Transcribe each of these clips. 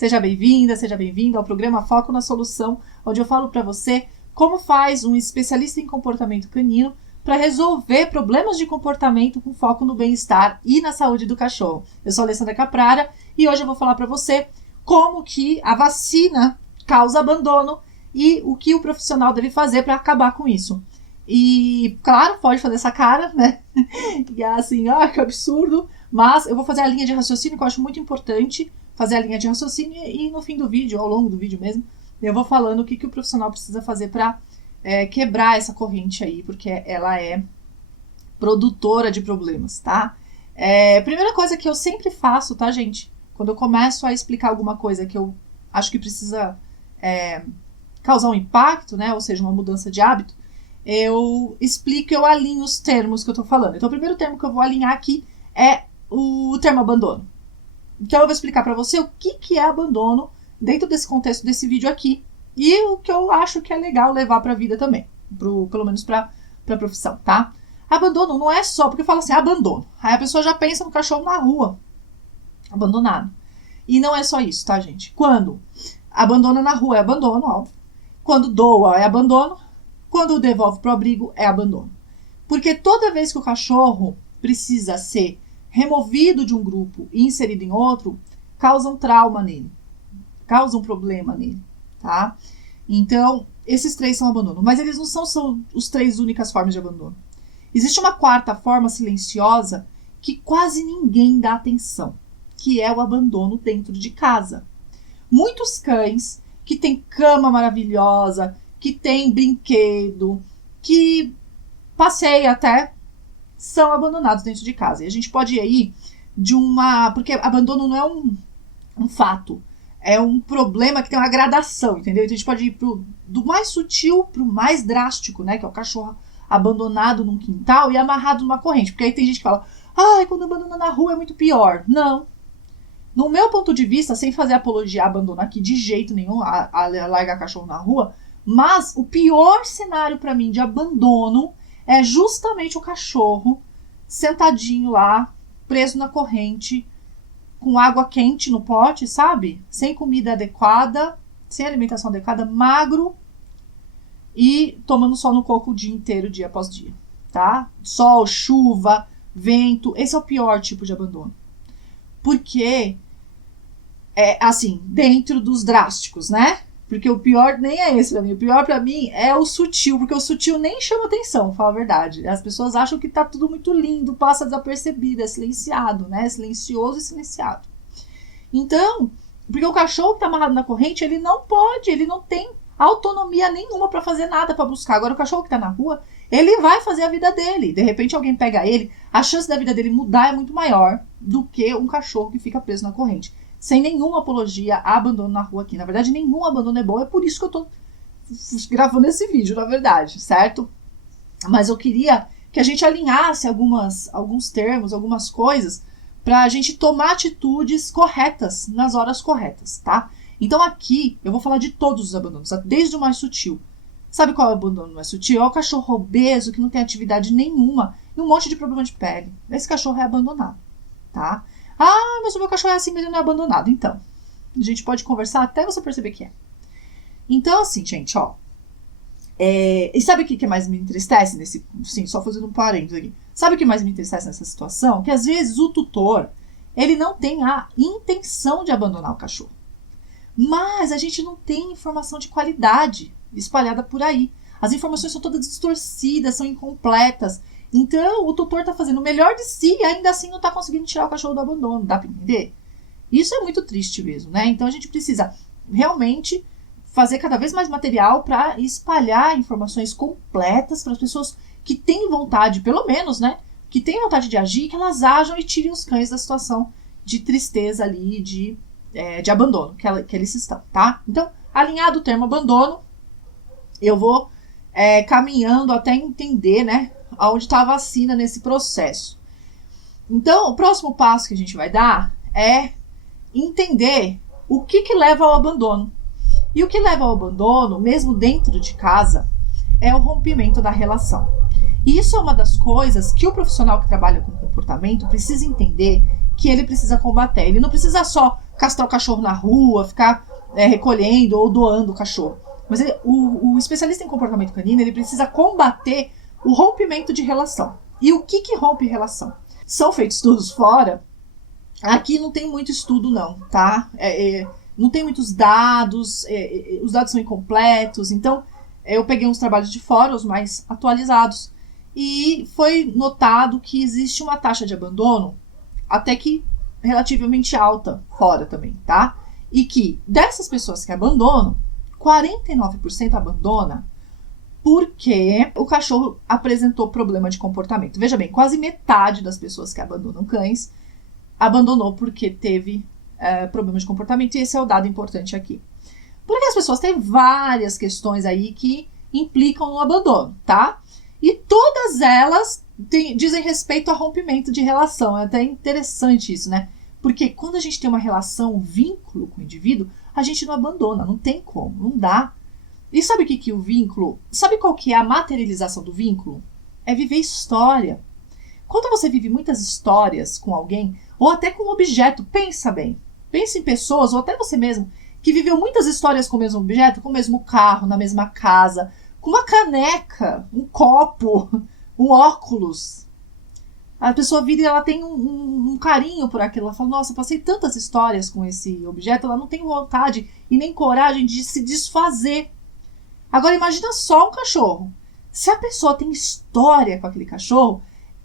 Seja bem-vinda, seja bem-vindo ao programa Foco na Solução, onde eu falo para você como faz um especialista em comportamento canino para resolver problemas de comportamento com foco no bem-estar e na saúde do cachorro. Eu sou a Alessandra Caprara e hoje eu vou falar para você como que a vacina causa abandono e o que o profissional deve fazer para acabar com isso. E, claro, pode fazer essa cara, né? E assim, que absurdo. Mas eu vou fazer a linha de raciocínio, que eu acho muito importante fazer a linha de raciocínio e no fim do vídeo, ao longo do vídeo mesmo, eu vou falando o que o profissional precisa fazer para quebrar essa corrente aí, porque ela é produtora de problemas, tá? Primeira coisa que eu sempre faço, tá, gente? Quando eu começo a explicar alguma coisa que eu acho que precisa causar um impacto, né? Ou seja, uma mudança de hábito, eu explico, eu alinho os termos que eu tô falando. Então, o primeiro termo que eu vou alinhar aqui é o termo abandono. Então, eu vou explicar para você o que é abandono dentro desse contexto desse vídeo aqui e o que eu acho que é legal levar para a vida também, pelo menos para a profissão, tá? Abandono não é só, porque fala assim, abandono. Aí a pessoa já pensa no cachorro na rua, abandonado. E não é só isso, tá, gente? Quando abandona na rua é abandono, óbvio. Quando doa é abandono. Quando devolve para o abrigo é abandono. Porque toda vez que o cachorro precisa ser removido de um grupo e inserido em outro, causa um trauma nele, causa um problema nele, tá? Então, esses três são abandono, mas eles não são os três únicas formas de abandono. Existe uma quarta forma silenciosa que quase ninguém dá atenção, que é o abandono dentro de casa. Muitos cães que têm cama maravilhosa, que tem brinquedo, que passeia até, são abandonados dentro de casa. E a gente pode ir aí porque abandono não é um fato, é um problema que tem uma gradação, entendeu? Então a gente pode ir do mais sutil pro mais drástico, né? Que é o cachorro abandonado num quintal e amarrado numa corrente. Porque aí tem gente que fala, quando abandona na rua é muito pior. Não. No meu ponto de vista, sem fazer apologia a abandono aqui de jeito nenhum, a largar cachorro na rua, mas o pior cenário para mim de abandono é justamente o cachorro sentadinho lá, preso na corrente, com água quente no pote, sabe? Sem comida adequada, sem alimentação adequada, magro e tomando sol no coco o dia inteiro, dia após dia, tá? Sol, chuva, vento, esse é o pior tipo de abandono. Porque, assim, dentro dos drásticos, né? Porque o pior nem é esse pra mim. O pior pra mim é o sutil, porque o sutil nem chama atenção, fala a verdade. As pessoas acham que tá tudo muito lindo, passa desapercebido, é silenciado, né? Silencioso e silenciado. Então, porque o cachorro que tá amarrado na corrente, ele não tem autonomia nenhuma pra fazer nada, pra buscar. Agora, o cachorro que tá na rua, ele vai fazer a vida dele. De repente, alguém pega ele, a chance da vida dele mudar é muito maior do que um cachorro que fica preso na corrente. Sem nenhuma apologia a abandono na rua aqui. Na verdade, nenhum abandono é bom. É por isso que eu tô gravando esse vídeo, na verdade, certo? Mas eu queria que a gente alinhasse alguns termos, algumas coisas, pra gente tomar atitudes corretas nas horas corretas, tá? Então aqui, eu vou falar de todos os abandonos, desde o mais sutil. Sabe qual é o abandono mais sutil? É o cachorro obeso, que não tem atividade nenhuma, e um monte de problema de pele. Esse cachorro é abandonado, tá? Mas o meu cachorro é assim, mas ele não é abandonado. Então, a gente pode conversar até você perceber que é. Então, assim, gente, e sabe o que mais me entristece nesse... Sim, só fazendo um parênteses aqui. Sabe o que mais me entristece nessa situação? Que às vezes o tutor, ele não tem a intenção de abandonar o cachorro. Mas a gente não tem informação de qualidade espalhada por aí. As informações são todas distorcidas, são incompletas. Então, o tutor tá fazendo o melhor de si e ainda assim não tá conseguindo tirar o cachorro do abandono. Dá pra entender? Isso é muito triste mesmo, né? Então, a gente precisa realmente fazer cada vez mais material para espalhar informações completas para as pessoas que têm vontade, pelo menos, né? Que têm vontade de agir, que elas ajam e tirem os cães da situação de tristeza ali, de abandono que eles estão, tá? Então, alinhado o termo abandono, eu vou caminhando até entender, né? Aonde está a vacina nesse processo. Então, o próximo passo que a gente vai dar é entender o que leva ao abandono. E o que leva ao abandono, mesmo dentro de casa, é o rompimento da relação. E isso é uma das coisas que o profissional que trabalha com comportamento precisa entender que ele precisa combater. Ele não precisa só castrar o cachorro na rua, ficar recolhendo ou doando o cachorro. Mas o especialista em comportamento canino, ele precisa combater o rompimento de relação. E o que rompe relação? São feitos estudos fora. Aqui não tem muito estudo não, tá? Não tem muitos dados, os dados são incompletos. Então, eu peguei uns trabalhos de fora, os mais atualizados, e foi notado que existe uma taxa de abandono até que relativamente alta fora também, tá? E que dessas pessoas que abandonam, 49% abandona porque o cachorro apresentou problema de comportamento. Veja bem, quase metade das pessoas que abandonam cães abandonou porque teve problema de comportamento, e esse é o dado importante aqui. Porque as pessoas têm várias questões aí que implicam no abandono, tá? E todas elas dizem respeito a rompimento de relação. É até interessante isso, né? Porque quando a gente tem uma relação, um vínculo com o indivíduo, a gente não abandona, não tem como, não dá. E sabe o que o vínculo... Sabe qual que é a materialização do vínculo? É viver história. Quando você vive muitas histórias com alguém, ou até com um objeto, pensa bem. Pensa em pessoas, ou até você mesmo, que viveu muitas histórias com o mesmo objeto, com o mesmo carro, na mesma casa, com uma caneca, um copo, um óculos. A pessoa vira e ela tem um carinho por aquilo. Ela fala, nossa, passei tantas histórias com esse objeto, ela não tem vontade e nem coragem de se desfazer. Agora imagina só um cachorro. Se a pessoa tem história com aquele cachorro,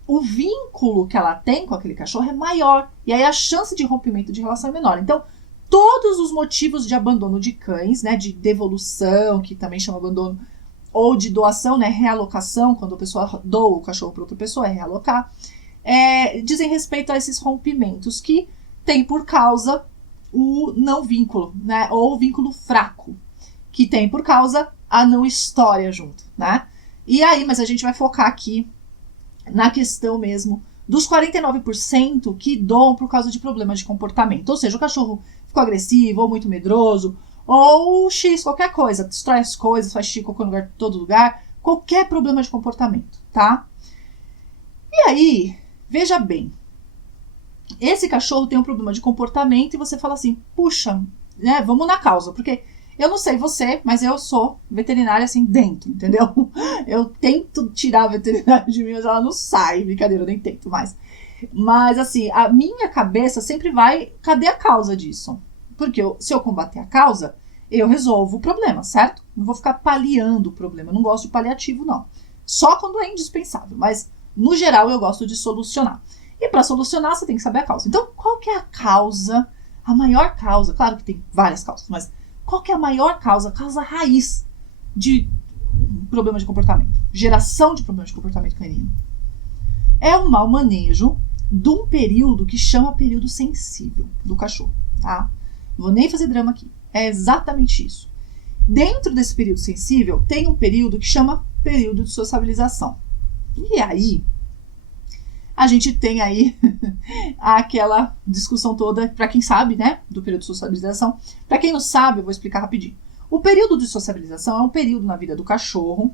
o vínculo que ela tem com aquele cachorro é maior. E aí a chance de rompimento de relação é menor. Então, todos os motivos de abandono de cães, né, de devolução, que também chama abandono, ou de doação, né, realocação, quando a pessoa doa o cachorro para outra pessoa, é realocar, dizem respeito a esses rompimentos que tem por causa o não vínculo, né, ou o vínculo fraco, que tem por causa a não história junto, né? E aí, mas a gente vai focar aqui na questão mesmo dos 49% que doam por causa de problemas de comportamento. Ou seja, o cachorro ficou agressivo, ou muito medroso, ou X, qualquer coisa, destrói as coisas, faz xixi, cocô em todo lugar, qualquer problema de comportamento, tá? E aí, veja bem, esse cachorro tem um problema de comportamento e você fala assim, puxa, né, vamos na causa, porque eu não sei você, mas eu sou veterinária assim dentro, entendeu? Eu tento tirar a veterinária de mim, mas ela não sai, brincadeira, eu nem tento mais. Mas assim, a minha cabeça sempre vai, cadê a causa disso? Porque se eu combater a causa, eu resolvo o problema, certo? Não vou ficar paliando o problema, eu não gosto de paliativo não. Só quando é indispensável, mas no geral eu gosto de solucionar. E para solucionar você tem que saber a causa. Então, qual que é a causa, a maior causa? Claro que tem várias causas, mas qual que é a maior causa, a causa raiz de problema de comportamento? Geração de problema de comportamento canino. É o mau manejo de um período que chama período sensível do cachorro, tá? Não vou nem fazer drama aqui. É exatamente isso. Dentro desse período sensível, tem um período que chama período de sociabilização. E aí, a gente tem aí aquela discussão toda, para quem sabe, né, do período de sociabilização. Para quem não sabe, eu vou explicar rapidinho. O período de sociabilização é um período na vida do cachorro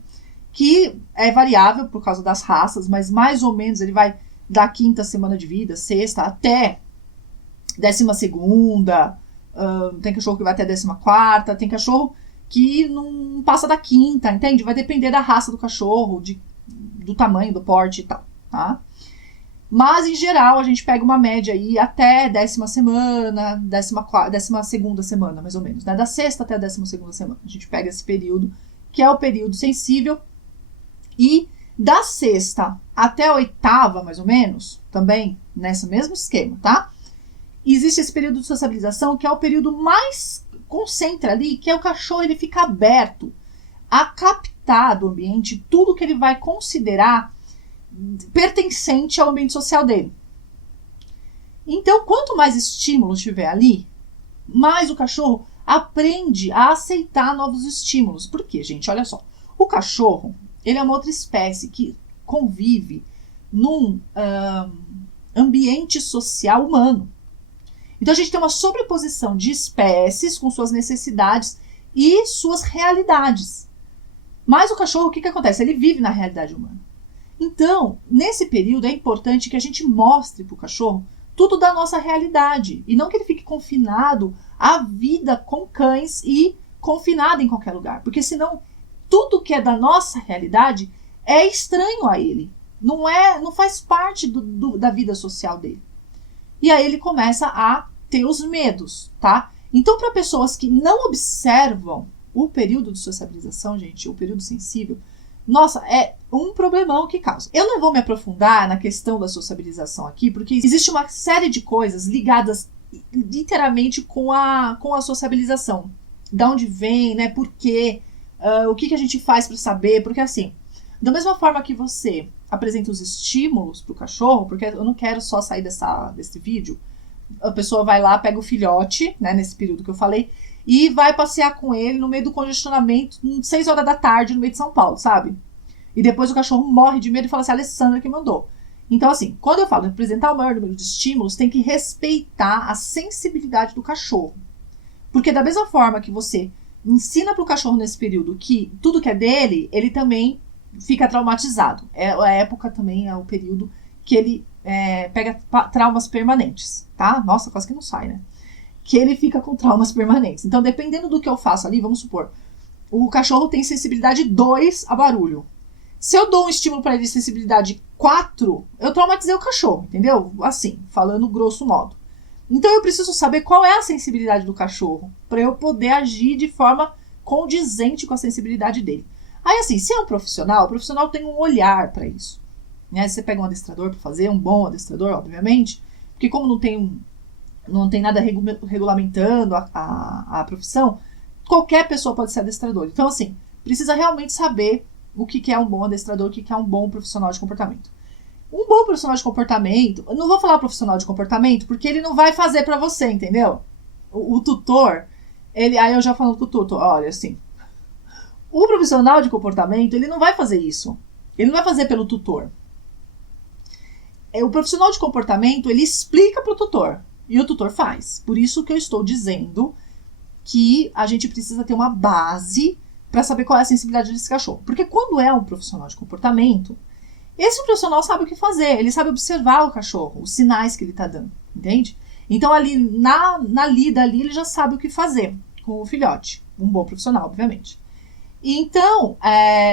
que é variável por causa das raças, mas mais ou menos ele vai da 5ª semana de vida, 6ª, até 12ª. Tem cachorro que vai até 14ª, tem cachorro que não passa da 5ª, entende? Vai depender da raça do cachorro, do tamanho, do porte e tal, tá? Mas, em geral, a gente pega uma média aí até 10ª semana, 12ª semana, mais ou menos, né? Da 6ª até a 12ª semana. A gente pega esse período, que é o período sensível. E da 6ª até a 8ª, mais ou menos, também nesse mesmo esquema, tá? Existe esse período de sociabilização, que é o período mais concentra ali, que é o cachorro, ele fica aberto a captar do ambiente tudo que ele vai considerar pertencente ao ambiente social dele. Então, quanto mais estímulos tiver ali, mais o cachorro aprende a aceitar novos estímulos. Por quê, gente? Olha só. O cachorro, ele é uma outra espécie que convive num ambiente social humano. Então, a gente tem uma sobreposição de espécies com suas necessidades e suas realidades. Mas o cachorro, o que acontece? Ele vive na realidade humana. Então, nesse período é importante que a gente mostre para o cachorro tudo da nossa realidade. E não que ele fique confinado à vida com cães e confinado em qualquer lugar. Porque senão, tudo que é da nossa realidade é estranho a ele. Não faz parte da vida social dele. E aí ele começa a ter os medos, tá? Então, para pessoas que não observam o período de sociabilização, gente, o período sensível, nossa, é um problemão que causa. Eu não vou me aprofundar na questão da sociabilização aqui, porque existe uma série de coisas ligadas literalmente com a sociabilização. Da onde vem, né? Por quê? O que a gente faz para saber? Porque assim, da mesma forma que você apresenta os estímulos para o cachorro, porque eu não quero só sair desse vídeo, a pessoa vai lá, pega o filhote, né, nesse período que eu falei, e vai passear com ele no meio do congestionamento, 6 horas da tarde, no meio de São Paulo, sabe? E depois o cachorro morre de medo e fala assim, a Alessandra que mandou. Então, assim, quando eu falo apresentar o maior número de estímulos, tem que respeitar a sensibilidade do cachorro. Porque da mesma forma que você ensina para o cachorro nesse período que tudo que é dele, ele também fica traumatizado. É a época também, é o período que ele pega traumas permanentes, tá? Nossa, quase que não sai, né? Que ele fica com traumas permanentes. Então, dependendo do que eu faço ali, vamos supor, o cachorro tem sensibilidade 2 a barulho. Se eu dou um estímulo para ele de sensibilidade 4, eu traumatizei o cachorro, entendeu? Assim, falando grosso modo. Então, eu preciso saber qual é a sensibilidade do cachorro, para eu poder agir de forma condizente com a sensibilidade dele. Aí, assim, se é um profissional, o profissional tem um olhar para isso. Né? Você pega um adestrador para fazer, um bom adestrador, obviamente, porque como não tem nada regulamentando a profissão, qualquer pessoa pode ser adestrador. Então, assim, precisa realmente saber o que é um bom adestrador, o que é um bom profissional de comportamento. Um bom profissional de comportamento, eu não vou falar profissional de comportamento, porque ele não vai fazer para você, entendeu? O tutor, aí eu já falo com o tutor, olha, assim, o profissional de comportamento, ele não vai fazer isso. Ele não vai fazer pelo tutor. O profissional de comportamento, ele explica para o tutor. E o tutor faz. Por isso que eu estou dizendo que a gente precisa ter uma base para saber qual é a sensibilidade desse cachorro. Porque quando é um profissional de comportamento, esse profissional sabe o que fazer. Ele sabe observar o cachorro, os sinais que ele está dando. Entende? Então, ali na lida, ali, ele já sabe o que fazer com o filhote. Um bom profissional, obviamente. Então,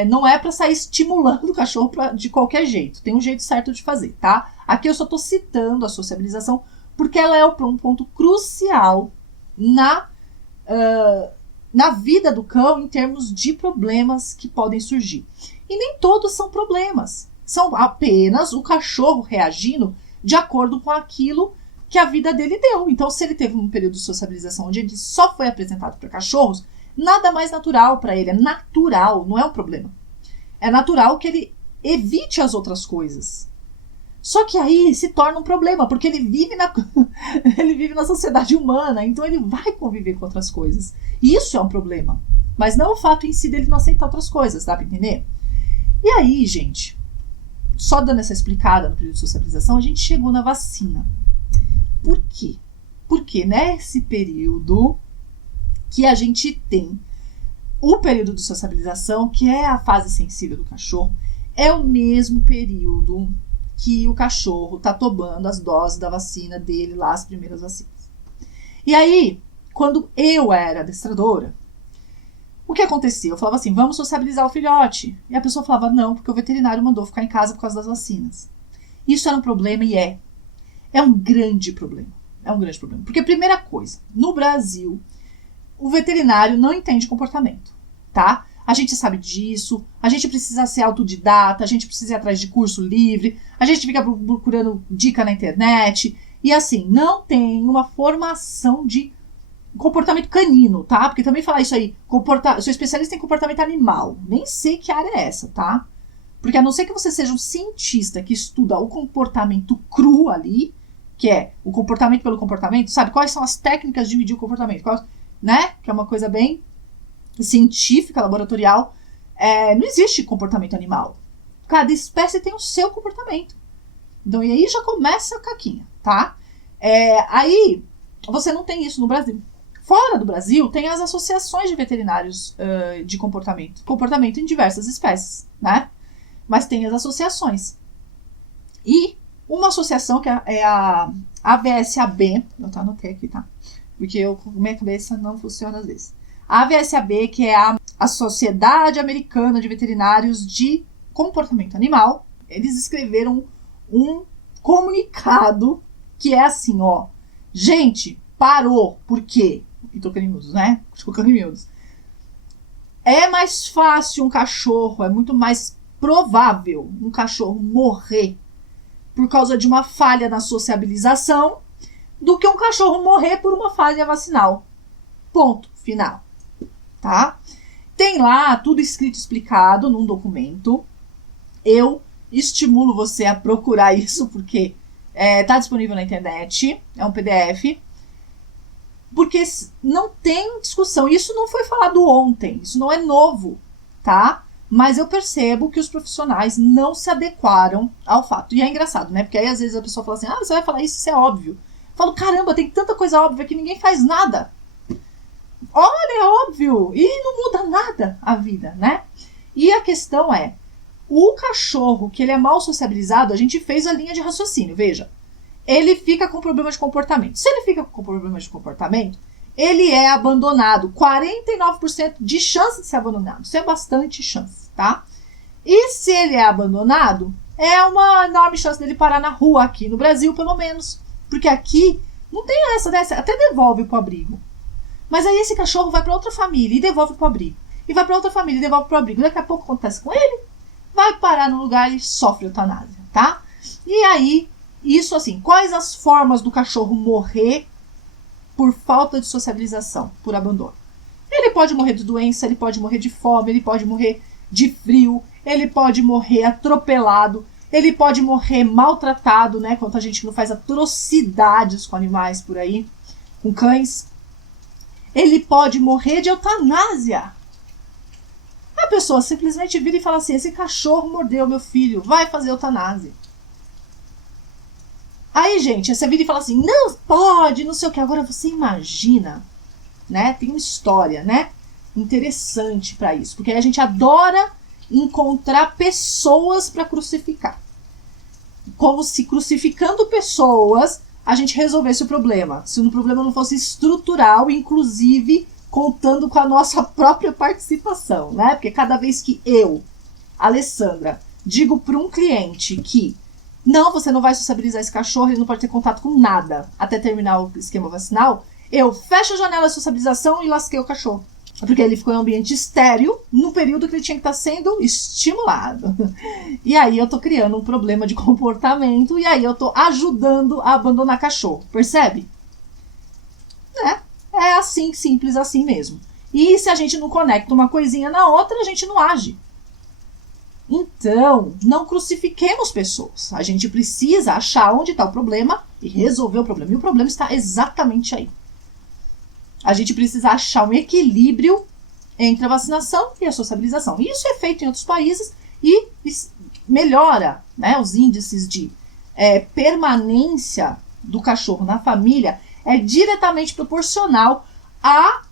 não é para sair estimulando o cachorro de qualquer jeito. Tem um jeito certo de fazer, tá? Aqui eu só estou citando a sociabilização porque ela é um ponto crucial na vida do cão em termos de problemas que podem surgir. E nem todos são problemas. São apenas o cachorro reagindo de acordo com aquilo que a vida dele deu. Então, se ele teve um período de sociabilização onde ele só foi apresentado para cachorros, nada mais natural para ele. É natural, não é um problema. É natural que ele evite as outras coisas. Só que aí se torna um problema, porque ele vive na sociedade humana, então ele vai conviver com outras coisas. E isso é um problema. Mas não o fato em si dele não aceitar outras coisas, dá pra entender? E aí, gente, só dando essa explicada no período de socialização, a gente chegou na vacina. Por quê? Porque nesse período que a gente tem o período de sociabilização, que é a fase sensível do cachorro, é o mesmo período que o cachorro tá tomando as doses da vacina dele lá, as primeiras vacinas. E aí, quando eu era adestradora, o que acontecia? Eu falava assim, vamos sociabilizar o filhote. E a pessoa falava, não, porque o veterinário mandou ficar em casa por causa das vacinas. Isso era um problema e é um grande problema. É um grande problema. Porque, primeira coisa, no Brasil, o veterinário não entende comportamento, tá? A gente sabe disso, a gente precisa ser autodidata, a gente precisa ir atrás de curso livre, a gente fica procurando dica na internet, e assim, não tem uma formação de comportamento canino, tá? Porque também falar isso aí, eu sou especialista em comportamento animal, nem sei que área é essa, tá? Porque a não ser que você seja um cientista que estuda o comportamento cru ali, que é o comportamento pelo comportamento, sabe? Quais são as técnicas de medir o comportamento, né? Que é uma coisa bem científica, laboratorial. Não existe comportamento animal. Cada espécie tem o seu comportamento. Então, e aí já começa a caquinha, tá? Aí, você não tem isso no Brasil. Fora do Brasil, tem as associações de veterinários de comportamento em diversas espécies, né? Mas tem as associações. E uma associação, que é a AVSAB, eu anotei aqui, tá? Porque minha cabeça não funciona às vezes. A AVSAB, que é a Sociedade Americana de Veterinários de Comportamento Animal, eles escreveram um comunicado que é assim, ó. Gente, parou. Por quê? E trocando em miúdos, né? Trocando em miúdos. É mais fácil um cachorro, é muito mais provável um cachorro morrer por causa de uma falha na sociabilização do que um cachorro morrer por uma falha vacinal. Ponto final. Tá? Tem lá tudo escrito, explicado num documento. Eu estimulo você a procurar isso, porque tá disponível na internet, é um PDF. Porque não tem discussão. Isso não foi falado ontem, isso não é novo, tá? Mas eu percebo que os profissionais não se adequaram ao fato. E é engraçado, né? Porque aí às vezes a pessoa fala assim, você vai falar isso é óbvio. Eu falo, caramba, tem tanta coisa óbvia que ninguém faz nada. Olha, é óbvio. E não muda nada a vida, né? E a questão é, o cachorro que ele é mal sociabilizado, a gente fez a linha de raciocínio, veja. Ele fica com problema de comportamento. Se ele fica com problema de comportamento, ele é abandonado. 49% de chance de ser abandonado. Isso é bastante chance, tá? E se ele é abandonado, é uma enorme chance dele parar na rua aqui, no Brasil, pelo menos. Porque aqui não tem essa, né? Até devolve pro abrigo. Mas aí esse cachorro vai para outra família e devolve pro abrigo. E vai para outra família e devolve pro abrigo. Daqui a pouco acontece com ele, vai parar no lugar e sofre eutanásia, tá? E aí, isso assim, quais as formas do cachorro morrer por falta de sociabilização, por abandono? Ele pode morrer de doença, ele pode morrer de fome, ele pode morrer de frio, ele pode morrer atropelado, ele pode morrer maltratado, né? Quanta gente não faz atrocidades com animais por aí, com cães. Ele pode morrer de eutanásia. A pessoa simplesmente vira e fala assim, esse cachorro mordeu meu filho, vai fazer eutanásia. Aí, gente, você vira e fala assim, não pode, não sei o que. Agora você imagina, né? Tem uma história, né? Interessante para isso. Porque a gente adora encontrar pessoas para crucificar. Como se crucificando pessoas a gente resolvesse o problema. Se o problema não fosse estrutural, inclusive contando com a nossa própria participação, né? Porque cada vez que eu, Alessandra, digo para um cliente que não, você não vai sociabilizar esse cachorro, ele não pode ter contato com nada até terminar o esquema vacinal, eu fecho a janela de sociabilização e lasquei o cachorro. Porque ele ficou em um ambiente estéril no período que ele tinha que estar sendo estimulado. E aí eu tô criando um problema de comportamento e aí eu tô ajudando a abandonar cachorro. Percebe? É assim, simples assim mesmo. E se a gente não conecta uma coisinha na outra, a gente não age. Então, não crucifiquemos pessoas. A gente precisa achar onde está o problema e resolver o problema. E o problema está exatamente aí. A gente precisa achar um equilíbrio entre a vacinação e a sociabilização. E isso é feito em outros países e melhora, né, os índices de permanência do cachorro na família é diretamente proporcional à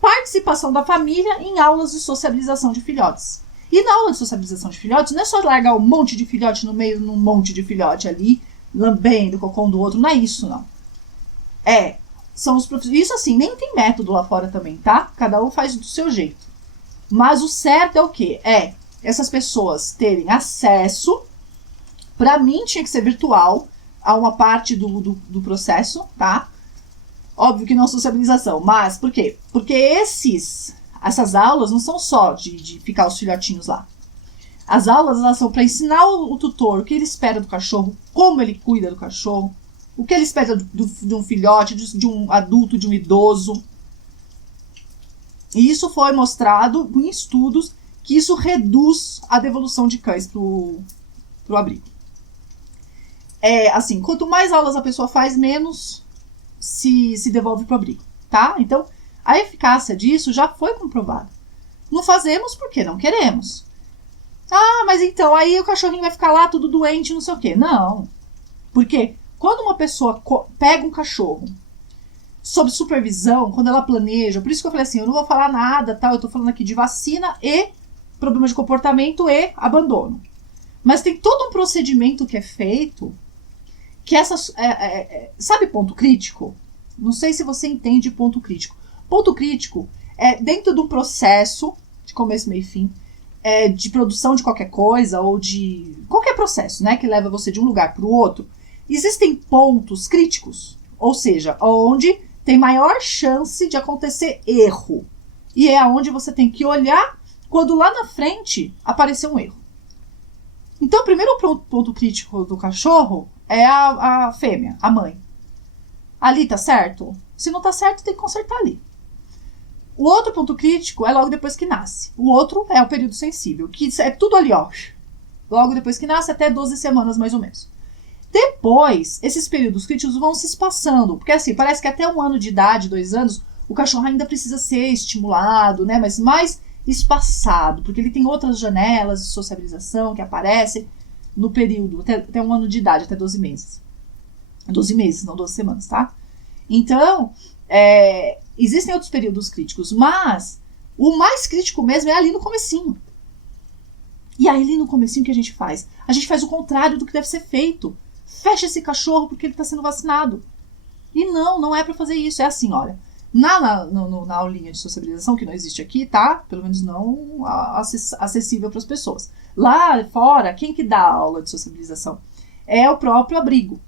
participação da família em aulas de sociabilização de filhotes. E na aula de sociabilização de filhotes, não é só largar um monte de filhote no meio, num monte de filhote ali, lambendo o cocô do outro, não é isso, não. São os professores. Isso assim, nem tem método lá fora também, tá? Cada um faz do seu jeito. Mas o certo é o quê? Essas pessoas terem acesso, pra mim tinha que ser virtual, a uma parte do processo, tá? Óbvio que não sociabilização, mas por quê? Porque essas aulas não são só de ficar os filhotinhos lá. As aulas, elas são para ensinar o tutor o que ele espera do cachorro, como ele cuida do cachorro, o que ele espera de um filhote, de um adulto, de um idoso. E isso foi mostrado em estudos que isso reduz a devolução de cães pro abrigo. Assim, quanto mais aulas a pessoa faz, menos se devolve pro abrigo, tá? Então, a eficácia disso já foi comprovada. Não fazemos porque não queremos. Ah, mas então, aí o cachorrinho vai ficar lá tudo doente, não sei o quê. Não. Porque quando uma pessoa pega um cachorro sob supervisão, quando ela planeja, por isso que eu falei assim, eu não vou falar nada, tá? Eu tô falando aqui de vacina e problema de comportamento e abandono. Mas tem todo um procedimento que é feito que essas... sabe ponto crítico? Não sei se você entende ponto crítico. Ponto crítico é dentro de um processo, de começo, meio e fim, de produção de qualquer coisa, ou de qualquer processo, né, que leva você de um lugar para o outro, existem pontos críticos, ou seja, onde tem maior chance de acontecer erro. E é aonde você tem que olhar quando lá na frente aparecer um erro. Então, o primeiro ponto crítico do cachorro é a fêmea, a mãe. Ali tá certo? Se não tá certo, tem que consertar ali. O outro ponto crítico é logo depois que nasce. O outro é o período sensível, que é tudo ali, ó. Logo depois que nasce, até 12 semanas mais ou menos. Depois, esses períodos críticos vão se espaçando. Porque assim, parece que até 1 ano de idade, 2 anos, o cachorro ainda precisa ser estimulado, né? Mas mais espaçado, porque ele tem outras janelas de sociabilização que aparecem no período, até 1 ano de idade, até 12 meses. 12 meses, não 12 semanas, tá? Então, existem outros períodos críticos, mas o mais crítico mesmo é ali no comecinho. E aí, ali no comecinho, o que a gente faz? A gente faz o contrário do que deve ser feito. Fecha esse cachorro porque ele está sendo vacinado. E não é para fazer isso. É assim, olha, na aulinha de sociabilização, que não existe aqui, tá? Pelo menos não acessível para as pessoas. Lá fora, quem que dá aula de sociabilização? É o próprio abrigo.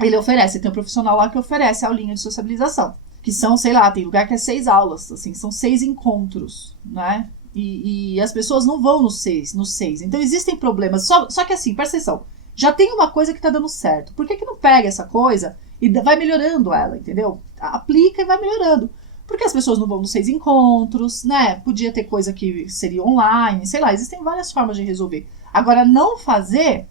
Ele oferece, tem um profissional lá que oferece a aulinha de sociabilização. Que são, sei lá, tem lugar que é 6 aulas, assim, são 6 encontros, né? E as pessoas não vão nos 6. Então existem problemas. Só que assim, presta atenção, já tem uma coisa que tá dando certo. Por que não pega essa coisa e vai melhorando ela, entendeu? Aplica e vai melhorando. Porque as pessoas não vão nos 6 encontros, né? Podia ter coisa que seria online, sei lá, existem várias formas de resolver. Agora, não fazer,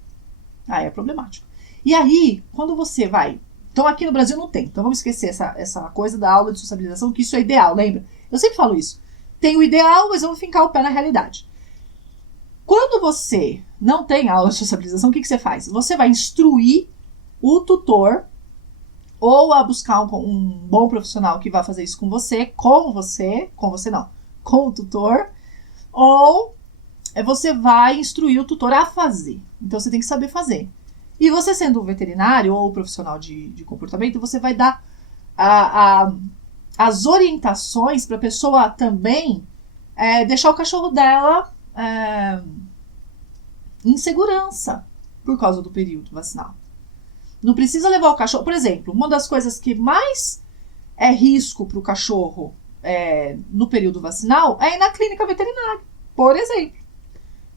aí é problemático. E aí, quando você vai... Então, aqui no Brasil não tem. Então, vamos esquecer essa coisa da aula de sociabilização, que isso é ideal, lembra? Eu sempre falo isso. Tem o ideal, mas vamos fincar o pé na realidade. Quando você não tem aula de sociabilização, o que você faz? Você vai instruir o tutor ou a buscar um bom profissional que vai fazer isso com o tutor, ou você vai instruir o tutor a fazer. Então, você tem que saber fazer. E você, sendo um veterinário ou profissional de comportamento, você vai dar as orientações para a pessoa também deixar o cachorro dela em segurança por causa do período vacinal. Não precisa levar o cachorro... Por exemplo, uma das coisas que mais é risco para o cachorro no período vacinal é ir na clínica veterinária, por exemplo.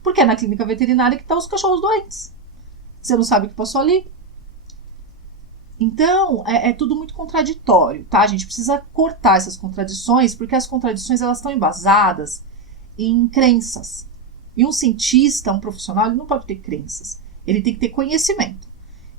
Porque é na clínica veterinária que estão os cachorros doentes. Você não sabe o que passou ali. Então, é tudo muito contraditório, tá? A gente precisa cortar essas contradições, porque as contradições elas estão embasadas em crenças. E um cientista, um profissional, ele não pode ter crenças. Ele tem que ter conhecimento.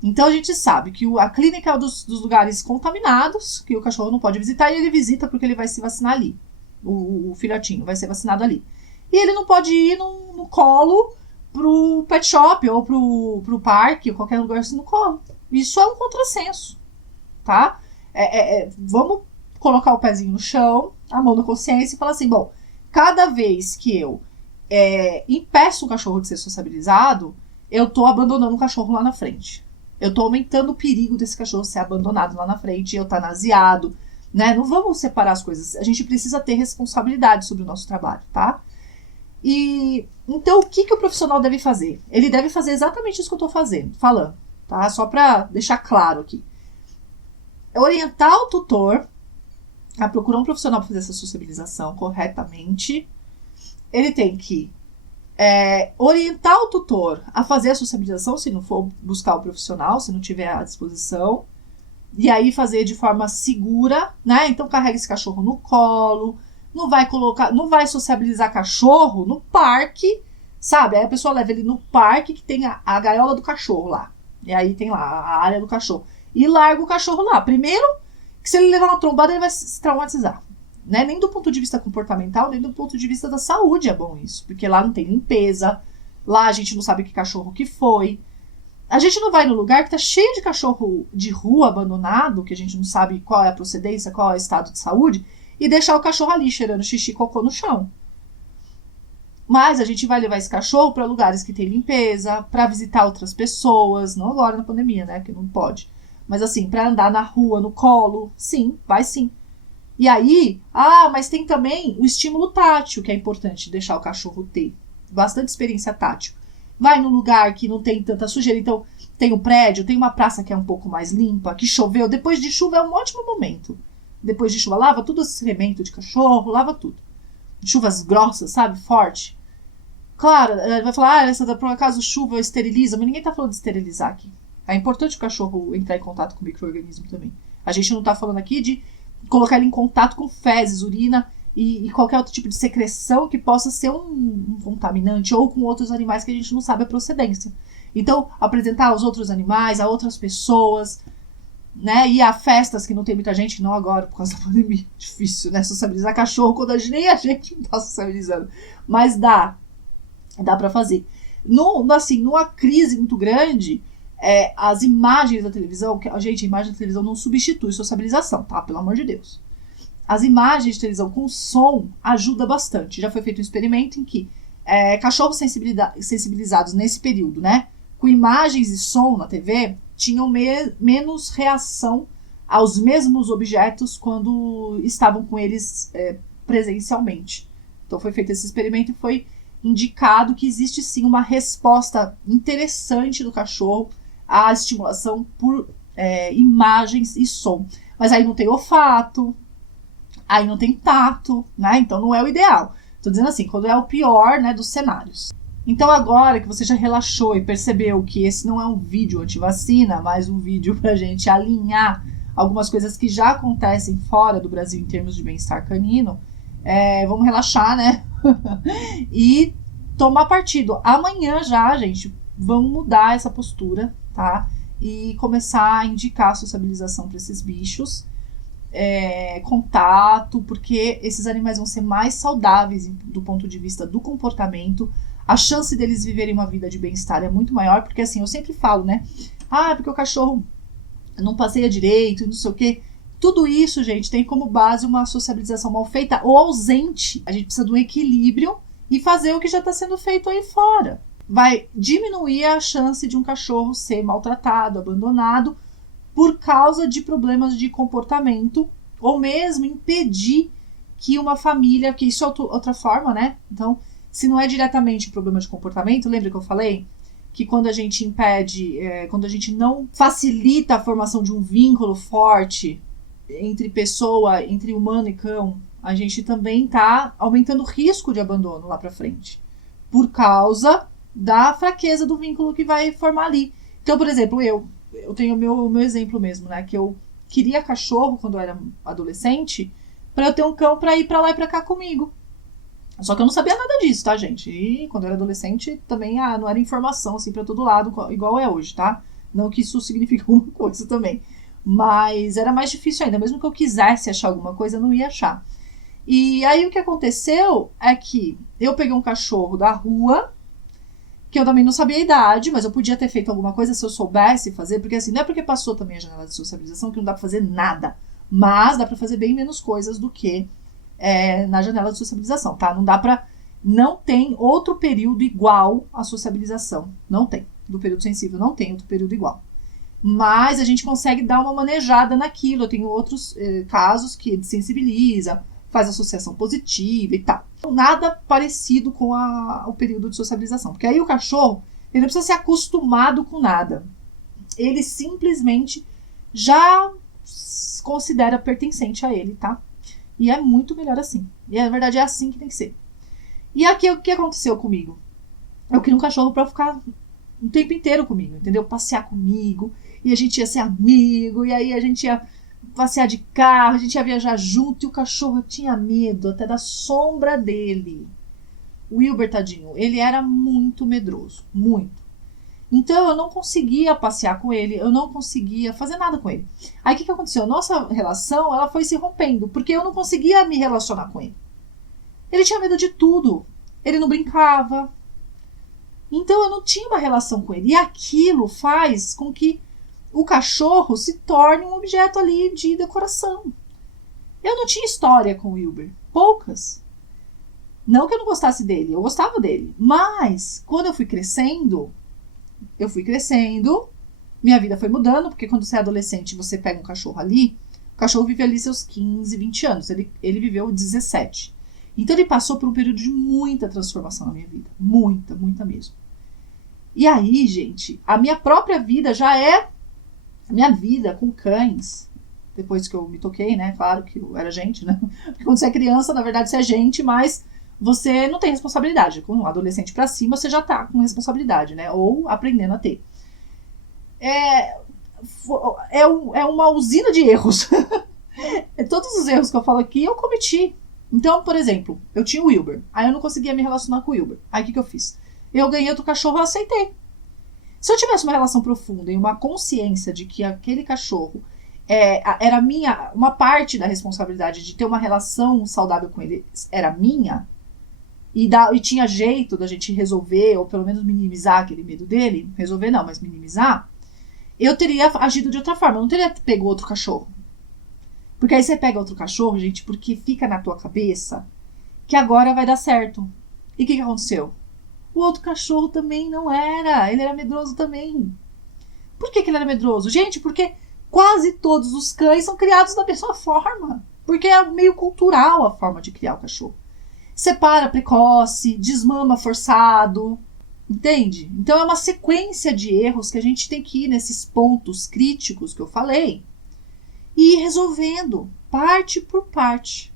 Então, a gente sabe que a clínica é dos lugares contaminados, que o cachorro não pode visitar, e ele visita porque ele vai se vacinar ali. O filhotinho vai ser vacinado ali. E ele não pode ir no colo pro pet shop ou pro parque, ou qualquer lugar assim no colo. Isso é um contrassenso, tá? Vamos colocar o pezinho no chão, a mão na consciência e falar assim, bom, cada vez que eu impeço o cachorro de ser sociabilizado, eu tô abandonando o cachorro lá na frente. Eu tô aumentando o perigo desse cachorro ser abandonado lá na frente, eutanasiado, né? Não vamos separar as coisas. A gente precisa ter responsabilidade sobre o nosso trabalho, tá? E então, o que o profissional deve fazer? Ele deve fazer exatamente isso que eu tô falando, tá? Só para deixar claro aqui. Orientar o tutor a procurar um profissional para fazer essa sociabilização corretamente. Ele tem que orientar o tutor a fazer a sociabilização, se não for buscar o profissional, se não tiver à disposição. E aí fazer de forma segura, né? Então carrega esse cachorro no colo, não vai sociabilizar cachorro no parque, sabe? Aí a pessoa leva ele no parque que tem a gaiola do cachorro lá. E aí tem lá a área do cachorro. E larga o cachorro lá. Primeiro, que se ele levar uma trombada, ele vai se traumatizar. Né? Nem do ponto de vista comportamental, nem do ponto de vista da saúde é bom isso. Porque lá não tem limpeza, lá a gente não sabe que cachorro que foi. A gente não vai no lugar que tá cheio de cachorro de rua abandonado, que a gente não sabe qual é a procedência, qual é o estado de saúde, e deixar o cachorro ali cheirando xixi e cocô no chão. Mas a gente vai levar esse cachorro para lugares que tem limpeza, para visitar outras pessoas, não agora na pandemia, né, que não pode. Mas assim, para andar na rua, no colo, sim, vai sim. E aí, mas tem também o estímulo tátil, que é importante deixar o cachorro ter. Bastante experiência tátil. Vai num lugar que não tem tanta sujeira, então tem um prédio, tem uma praça que é um pouco mais limpa, que choveu. Depois de chuva é um ótimo momento. Depois de chuva, lava tudo esse excremento de cachorro, lava tudo. Chuvas grossas, sabe? Forte. Claro, vai falar, essa por acaso chuva esteriliza, mas ninguém tá falando de esterilizar aqui. É importante o cachorro entrar em contato com o micro-organismo também. A gente não tá falando aqui de colocar ele em contato com fezes, urina e qualquer outro tipo de secreção que possa ser um contaminante ou com outros animais que a gente não sabe a procedência. Então, apresentar aos outros animais, a outras pessoas, né? Ir a festas que não tem muita gente, não agora, por causa da pandemia. Difícil, né? Sociabilizar cachorro quando nem a gente não tá sociabilizando. Mas dá pra fazer. Assim, numa crise muito grande, as imagens da televisão, a imagem da televisão não substitui sociabilização, tá? Pelo amor de Deus. As imagens de televisão com som ajuda bastante. Já foi feito um experimento em que cachorros sensibilizados nesse período, né? Com imagens e som na TV, tinham menos reação aos mesmos objetos quando estavam com eles presencialmente. Então foi feito esse experimento e foi indicado que existe sim uma resposta interessante do cachorro à estimulação por imagens e som. Mas aí não tem olfato, aí não tem tato, né? Então não é o ideal. Tô dizendo assim, quando é o pior, né, dos cenários. Então agora que você já relaxou e percebeu que esse não é um vídeo anti-vacina, mas um vídeo pra gente alinhar algumas coisas que já acontecem fora do Brasil em termos de bem-estar canino, vamos relaxar, né? E tomar partido. Amanhã já, gente, vamos mudar essa postura, tá? E começar a indicar a sociabilização para esses bichos, contato, porque esses animais vão ser mais saudáveis do ponto de vista do comportamento. A chance deles viverem uma vida de bem-estar é muito maior, porque assim, eu sempre falo, né? Porque o cachorro não passeia direito, não sei o quê. Tudo isso, gente, tem como base uma sociabilização mal feita ou ausente. A gente precisa de um equilíbrio e fazer o que já está sendo feito aí fora. Vai diminuir a chance de um cachorro ser maltratado, abandonado, por causa de problemas de comportamento, ou mesmo impedir que uma família, que isso é outra forma, né? Então, se não é diretamente problema de comportamento, lembra que eu falei? Que quando a gente impede, quando a gente não facilita a formação de um vínculo forte entre pessoa, entre humano e cão, a gente também está aumentando o risco de abandono lá para frente, por causa da fraqueza do vínculo que vai formar ali. Então, por exemplo, eu tenho o meu exemplo mesmo, né? Que eu queria cachorro quando eu era adolescente, para eu ter um cão para ir para lá e para cá comigo. Só que eu não sabia nada disso, tá, gente? E quando eu era adolescente, também não era informação assim para todo lado, igual é hoje, tá? Não que isso signifique alguma coisa também. Mas era mais difícil ainda. Mesmo que eu quisesse achar alguma coisa, eu não ia achar. E aí o que aconteceu é que eu peguei um cachorro da rua, que eu também não sabia a idade, mas eu podia ter feito alguma coisa se eu soubesse fazer, porque assim, não é porque passou também a janela de sociabilização que não dá pra fazer nada. Mas dá pra fazer bem menos coisas do que na janela de sociabilização, tá? Não tem outro período igual à sociabilização. Não tem. Do período sensível não tem outro período igual. Mas a gente consegue dar uma manejada naquilo. Eu tenho outros casos que desensibiliza, faz associação positiva e tal. Nada parecido com o período de sociabilização. Porque aí o cachorro, ele não precisa ser acostumado com nada. Ele simplesmente já considera pertencente a ele, tá? E é muito melhor assim. E na verdade é assim que tem que ser. E aqui o que aconteceu comigo? Eu queria um cachorro pra ficar o tempo inteiro comigo, entendeu? Passear comigo, e a gente ia ser amigo, e aí a gente ia passear de carro, a gente ia viajar junto, e o cachorro tinha medo até da sombra dele. O Wilber, tadinho, ele era muito medroso, muito. Então eu não conseguia passear com ele, eu não conseguia fazer nada com ele. Aí o que aconteceu? Nossa relação, ela foi se rompendo, porque eu não conseguia me relacionar com ele. Ele tinha medo de tudo, ele não brincava. Então eu não tinha uma relação com ele. E aquilo faz com que o cachorro se torne um objeto ali de decoração. Eu não tinha história com o Wilber. Poucas. Não que eu não gostasse dele, eu gostava dele. Mas, quando eu fui crescendo, minha vida foi mudando, porque quando você é adolescente, você pega um cachorro ali, o cachorro vive ali seus 15, 20 anos. Ele viveu 17. Então, ele passou por um período de muita transformação na minha vida. Muita, muita mesmo. E aí, gente, a minha própria vida já é... A minha vida com cães, depois que eu me toquei, né? Claro que eu era gente, né? Porque quando você é criança, na verdade, você é gente, mas você não tem responsabilidade. Com um adolescente pra cima, você já tá com responsabilidade, né? Ou aprendendo a ter. É uma usina de erros. Todos os erros que eu falo aqui, eu cometi. Então, por exemplo, eu tinha o Wilber. Aí eu não conseguia me relacionar com o Wilber. Aí o que eu fiz? Eu ganhei outro cachorro, eu aceitei. Se eu tivesse uma relação profunda e uma consciência de que aquele cachorro era uma parte da responsabilidade de ter uma relação saudável com ele era minha, e tinha jeito da gente resolver, ou pelo menos minimizar aquele medo dele, resolver não, mas minimizar, eu teria agido de outra forma, eu não teria pego outro cachorro. Porque aí você pega outro cachorro, gente, porque fica na tua cabeça que agora vai dar certo. E o que aconteceu? O outro cachorro também não era. Ele era medroso também. Por que ele era medroso? Gente, porque quase todos os cães são criados da mesma forma. Porque é meio cultural a forma de criar o cachorro. Separa precoce, desmama forçado. Entende? Então é uma sequência de erros que a gente tem que ir nesses pontos críticos que eu falei e ir resolvendo, parte por parte.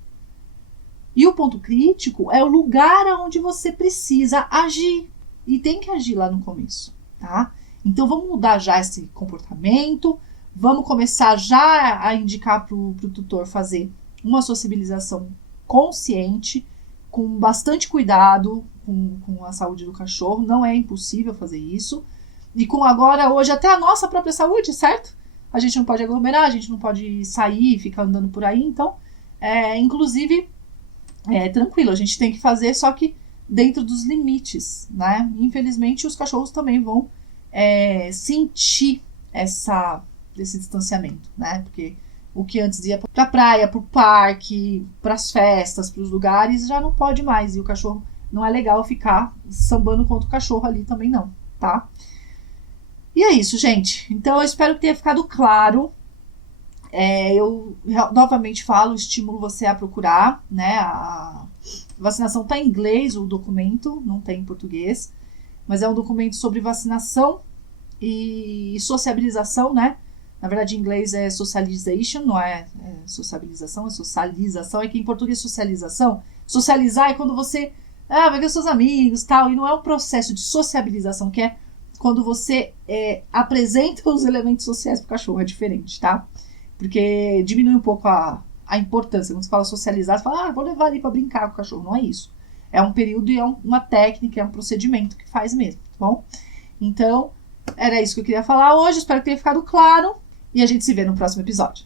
E o ponto crítico é o lugar onde você precisa agir. E tem que agir lá no começo, tá? Então vamos mudar já esse comportamento, vamos começar já a indicar para o tutor fazer uma sociabilização consciente, com bastante cuidado com a saúde do cachorro. Não é impossível fazer isso. E com agora, hoje, até a nossa própria saúde, certo? A gente não pode aglomerar, a gente não pode sair e ficar andando por aí. Então, inclusive... tranquilo, a gente tem que fazer, só que dentro dos limites, né? Infelizmente, os cachorros também vão sentir esse distanciamento, né? Porque o que antes ia pra praia, pro parque, pras festas, pros lugares, já não pode mais. E o cachorro, não é legal ficar sambando contra o cachorro ali também não, tá? E é isso, gente. Então, eu espero que tenha ficado claro. Eu novamente falo, estimulo você a procurar, né? A vacinação está em inglês, o documento, não tem em português, mas é um documento sobre vacinação e sociabilização, né? Na verdade, em inglês é socialization, não é sociabilização, é socialização. É que em português socialização, socializar é quando você vai ver seus amigos, tal, e não é um processo de sociabilização, que é quando você apresenta os elementos sociais para o cachorro, é diferente, tá? Porque diminui um pouco a importância. Quando você fala socializar, você fala, vou levar ali para brincar com o cachorro. Não é isso. É um período e é uma técnica, é um procedimento que faz mesmo, tá bom? Então, era isso que eu queria falar hoje. Espero que tenha ficado claro. E a gente se vê no próximo episódio.